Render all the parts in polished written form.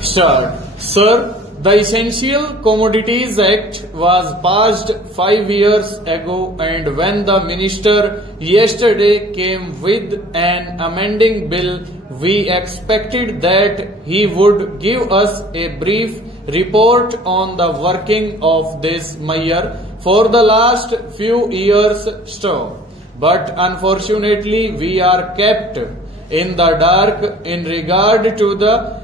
Start. Sir, the Essential Commodities Act was passed 5 years ago, and when the minister yesterday came with an amending bill, we expected that he would give us a brief report on the working of this measure for the last few years. But unfortunately, we are kept in the dark in regard to the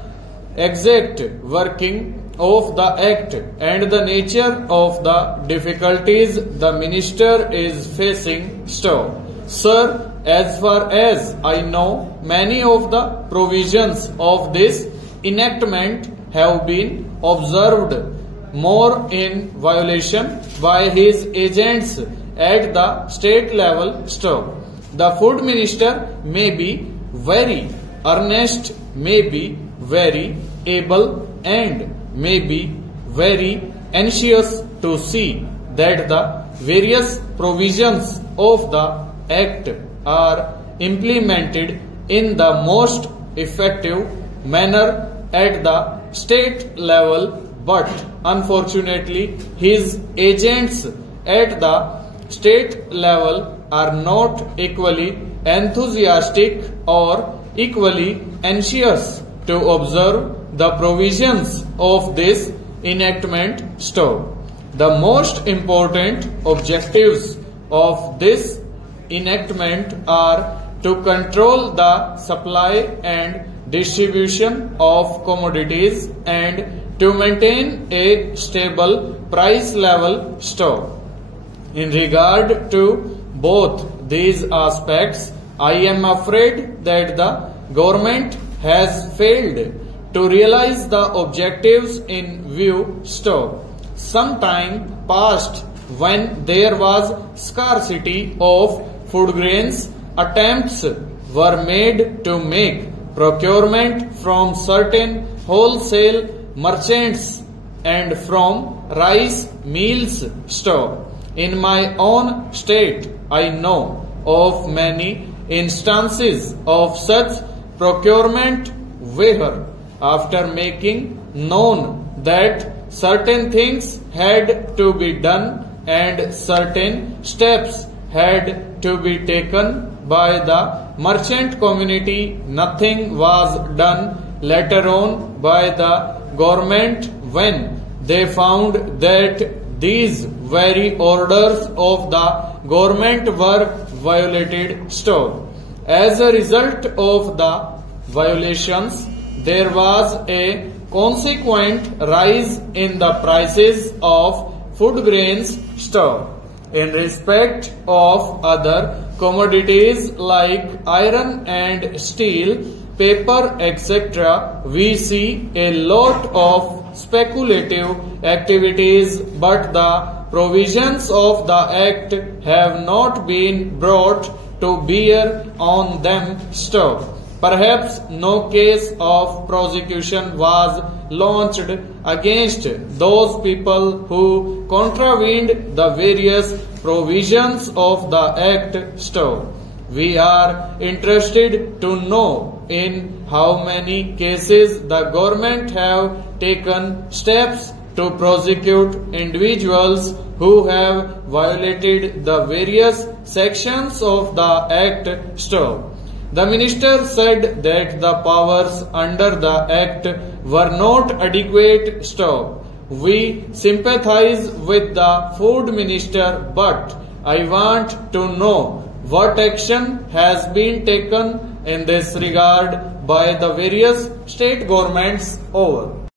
exact working of the act and the nature of the difficulties the minister is facing. Sir, as far as I know, many of the provisions of this enactment have been observed more in violation by his agents at the state level. The food minister may be very earnest, may be very able, and may be very anxious to see that the various provisions of the act are implemented in the most effective manner at the state level, but unfortunately his agents at the state level are not equally enthusiastic or equally anxious to observe the provisions of this enactment. The most important objectives of this enactment are to control the supply and distribution of commodities and to maintain a stable price level. In regard to both these aspects, I am afraid that the government has failed to realize the objectives in view. Some time past, when there was scarcity of food grains, attempts were made to make procurement from certain wholesale merchants and from rice mills. In my own state, I know of many instances of such procurement where, after making known that certain things had to be done and certain steps had to be taken by the merchant community, nothing was done later on by the government when they found that these very orders of the government were violated. As a result of the violations, there was a consequent rise in the prices of food grains. In respect of other commodities like iron and steel, paper, etc., we see a lot of speculative activities, but the provisions of the act have not been brought to bear on them. Perhaps no case of prosecution was launched against those people who contravened the various provisions of the act. We are interested to know in how many cases the government have taken steps to prosecute individuals who have violated the various sections of the act. The minister said that the powers under the act were not adequate. We sympathize with the food minister, but I want to know what action has been taken in this regard by the various state governments. Over.